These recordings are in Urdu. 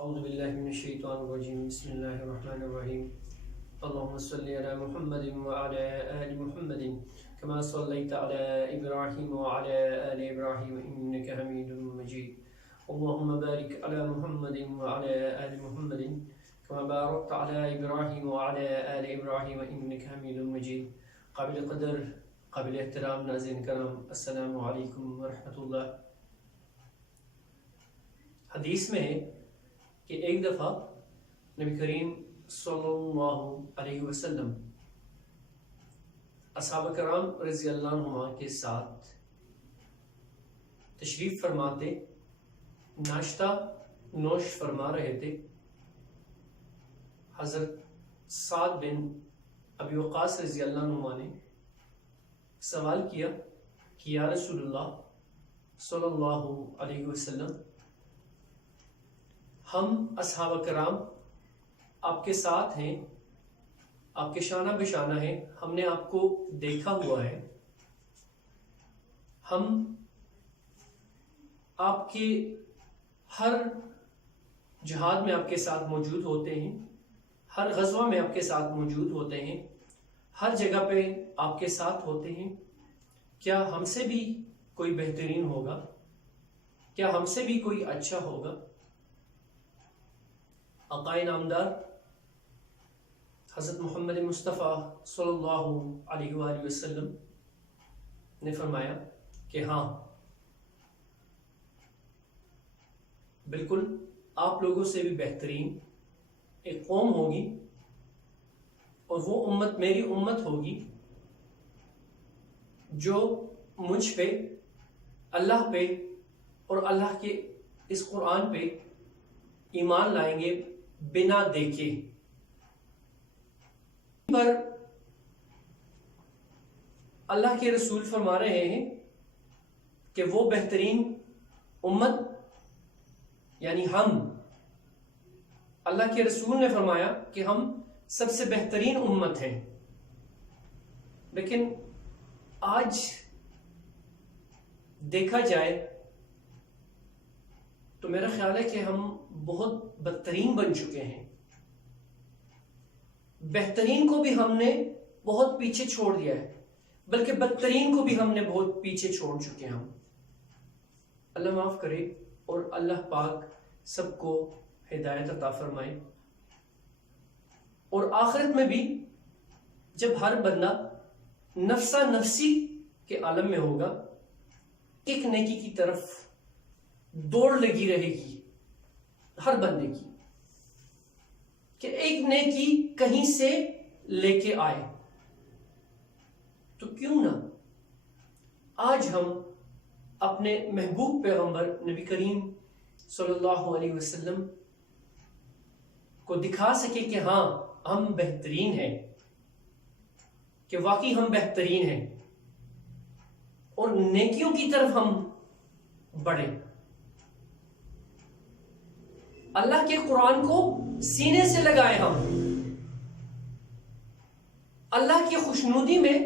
اعوذ باللہ من الشیطان الرجیم بسم اللہ الرحمن الرحیم اللہم صلی علی محمد وعلی آل محمد کما صلیت علی ابراہیم وعلی آل ابراہیم انک حمید مجید اللہم بارک علی محمد وعلی آل محمد کما بارکت علی ابراہیم وعلی آل ابراہیم انک حمید مجید. قابل قدر، قابل احترام ناظرین کرام، السلام علیکم ورحمۃ اللہ. حدیث میں ہے کہ ایک دفعہ نبی کریم صلی اللہ علیہ وسلم اصحاب کرام رضی اللہ عنہ کے ساتھ تشریف فرماتے، ناشتہ نوش فرما رہے تھے. حضرت سعد بن ابی وقاص رضی اللہ عنہ نے سوال کیا کہ یا رسول اللہ صلی اللہ علیہ وسلم، ہم اصحاب کرام آپ کے ساتھ ہیں، آپ کے شانہ بشانہ ہیں، ہم نے آپ کو دیکھا ہوا ہے، ہم آپ کے ہر جہاد میں آپ کے ساتھ موجود ہوتے ہیں، ہر غزوہ میں آپ کے ساتھ موجود ہوتے ہیں، ہر جگہ پہ آپ کے ساتھ ہوتے ہیں. کیا ہم سے بھی کوئی بہترین ہوگا؟ کیا ہم سے بھی کوئی اچھا ہوگا؟ آقائے نامدار حضرت محمد مصطفیٰ صلی اللہ علیہ وآلہ وسلم نے فرمایا کہ ہاں، بالکل آپ لوگوں سے بھی بہترین ایک قوم ہوگی، اور وہ امت میری امت ہوگی جو مجھ پہ، اللہ پہ اور اللہ کے اس قرآن پہ ایمان لائیں گے بنا دیکھے. پر اللہ کے رسول فرما رہے ہیں کہ وہ بہترین امت یعنی ہم، اللہ کے رسول نے فرمایا کہ ہم سب سے بہترین امت ہیں. لیکن آج دیکھا جائے تو میرا خیال ہے کہ ہم بہت بدترین بن چکے ہیں. بہترین کو بھی ہم نے بہت پیچھے چھوڑ دیا ہے، بلکہ بدترین کو بھی ہم نے بہت پیچھے چھوڑ چکے ہیں. اللہ معاف کرے اور اللہ پاک سب کو ہدایت عطا فرمائے. اور آخرت میں بھی جب ہر بندہ نفسا نفسی کے عالم میں ہوگا، ایک نیکی کی طرف دوڑ لگی رہے گی ہر بندے کی کہ ایک نیکی کہیں سے لے کے آئے. تو کیوں نہ آج ہم اپنے محبوب پیغمبر نبی کریم صلی اللہ علیہ وسلم کو دکھا سکے کہ ہاں ہم بہترین ہیں، کہ واقعی ہم بہترین ہیں، اور نیکیوں کی طرف ہم بڑھیں. اللہ کے قرآن کو سینے سے لگائیں، ہم اللہ کی خوشنودی میں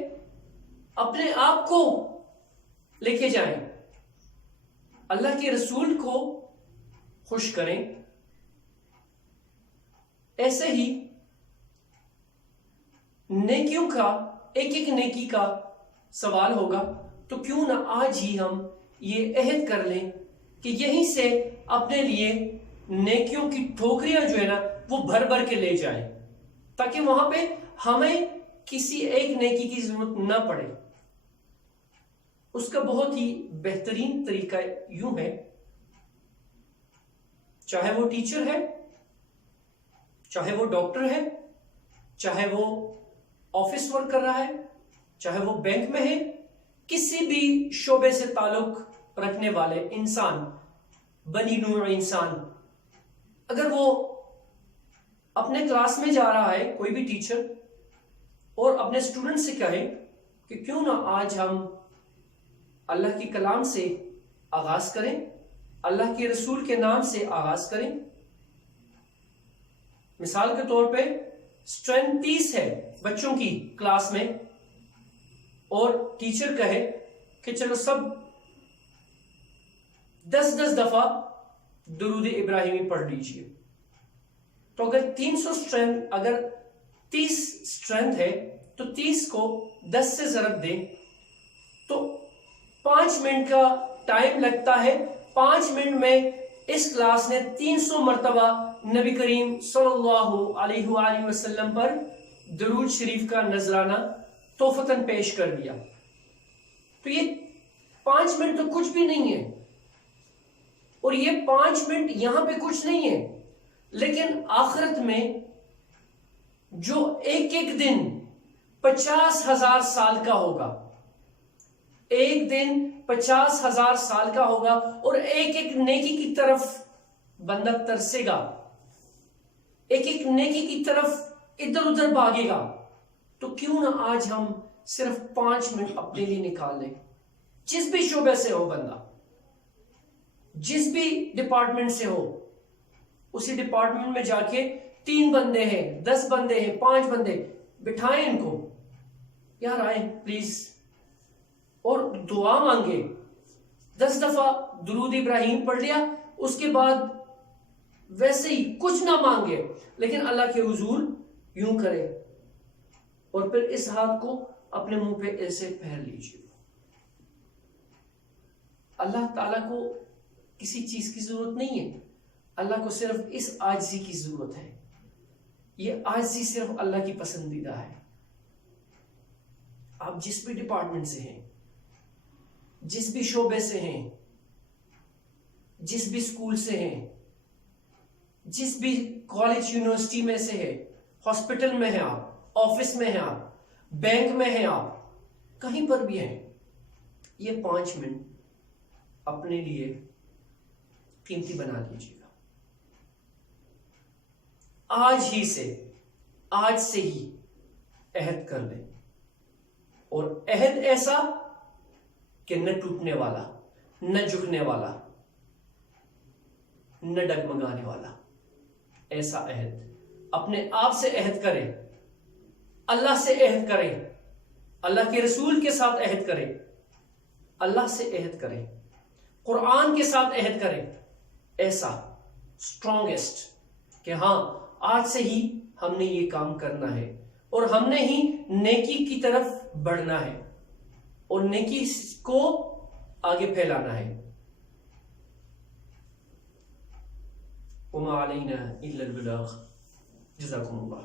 اپنے آپ کو لے کے جائیں، اللہ کے رسول کو خوش کریں. ایسے ہی نیکیوں کا ایک ایک نیکی کا سوال ہوگا. تو کیوں نہ آج ہی ہم یہ عہد کر لیں کہ یہیں سے اپنے لیے نیکیوں کی ٹھوکریاں جو ہے نا وہ بھر بھر کے لے جائیں، تاکہ وہاں پہ ہمیں کسی ایک نیکی کی ضرورت نہ پڑے. اس کا بہت ہی بہترین طریقہ یوں ہے، چاہے وہ ٹیچر ہے، چاہے وہ ڈاکٹر ہے، چاہے وہ آفس ورک کر رہا ہے، چاہے وہ بینک میں ہے، کسی بھی شعبے سے تعلق رکھنے والے انسان، بنی نوع انسان، اگر وہ اپنے کلاس میں جا رہا ہے کوئی بھی ٹیچر اور اپنے اسٹوڈنٹ سے کہے کہ کیوں نہ آج ہم اللہ کی کلام سے آغاز کریں، اللہ کے رسول کے نام سے آغاز کریں. مثال کے طور پہ اسٹرینتھ 30 ہے بچوں کی کلاس میں، اور ٹیچر کہے کہ چلو سب 10 دفعہ درود ابراہیمی پڑھ لیجئے. تو اگر 300 اسٹرینتھ، اگر 30 اسٹرینتھ ہے تو 30 کو 10 سے ضرب دیں تو 5 منٹ کا ٹائم لگتا ہے. 5 منٹ میں اس کلاس نے 300 مرتبہ نبی کریم صلی اللہ علیہ وآلہ وسلم پر درود شریف کا نذرانہ تحفتاً پیش کر دیا. تو یہ 5 منٹ تو کچھ بھی نہیں ہے، اور یہ 5 منٹ یہاں پہ کچھ نہیں ہے، لیکن آخرت میں جو ایک ایک دن 50,000 سال کا ہوگا، ایک دن 50,000 سال کا ہوگا، اور ایک ایک نیکی کی طرف بندہ ترسے گا، ایک ایک نیکی کی طرف ادھر ادھر بھاگے گا. تو کیوں نہ آج ہم صرف 5 منٹ اپنے لیے نکال لیں. جس بھی شعبے سے ہو بندہ، جس بھی ڈپارٹمنٹ سے ہو، اسی ڈپارٹمنٹ میں جا کے 3 بندے ہیں، 10 بندے ہیں، 5 بندے بٹھائیں ان کو، یار آئیں پلیز، اور دعا مانگے. 10 دفعہ درود ابراہیم پڑھ لیا، اس کے بعد ویسے ہی کچھ نہ مانگے، لیکن اللہ کے حضور یوں کرے، اور پھر اس ہاتھ کو اپنے منہ پہ ایسے پھیر لیجیے. اللہ تعالیٰ کو کسی چیز کی ضرورت نہیں ہے، اللہ کو صرف اس عاجزی کی ضرورت ہے. یہ عاجزی صرف اللہ کی پسندیدہ ہے. آپ جس بھی ڈپارٹمنٹ سے ہیں، جس بھی شعبے سے ہیں، جس بھی اسکول سے ہیں، جس بھی کالج یونیورسٹی میں سے ہے، ہاسپٹل میں ہیں آپ، آفس میں ہیں آپ، بینک میں ہیں آپ، کہیں پر بھی ہیں، یہ 5 منٹ اپنے لیے قیمتی بنا لیجیے گا. آج سے ہی عہد کر لیں، اور عہد ایسا کہ نہ ٹوٹنے والا، نہ جھکنے والا، نہ ڈگمگانے والا. ایسا عہد اپنے آپ سے عہد کریں، اللہ سے عہد کریں، اللہ کے رسول کے ساتھ عہد کریں، اللہ سے عہد کریں، قرآن کے ساتھ عہد کریں، ایسا اسٹرانگسٹ کہ ہاں آج سے ہی ہم نے یہ کام کرنا ہے، اور ہم نے ہی نیکی کی طرف بڑھنا ہے، اور نیکی کو آگے پھیلانا ہے. وما علینا الا البلاغ. جزاکم اللہ.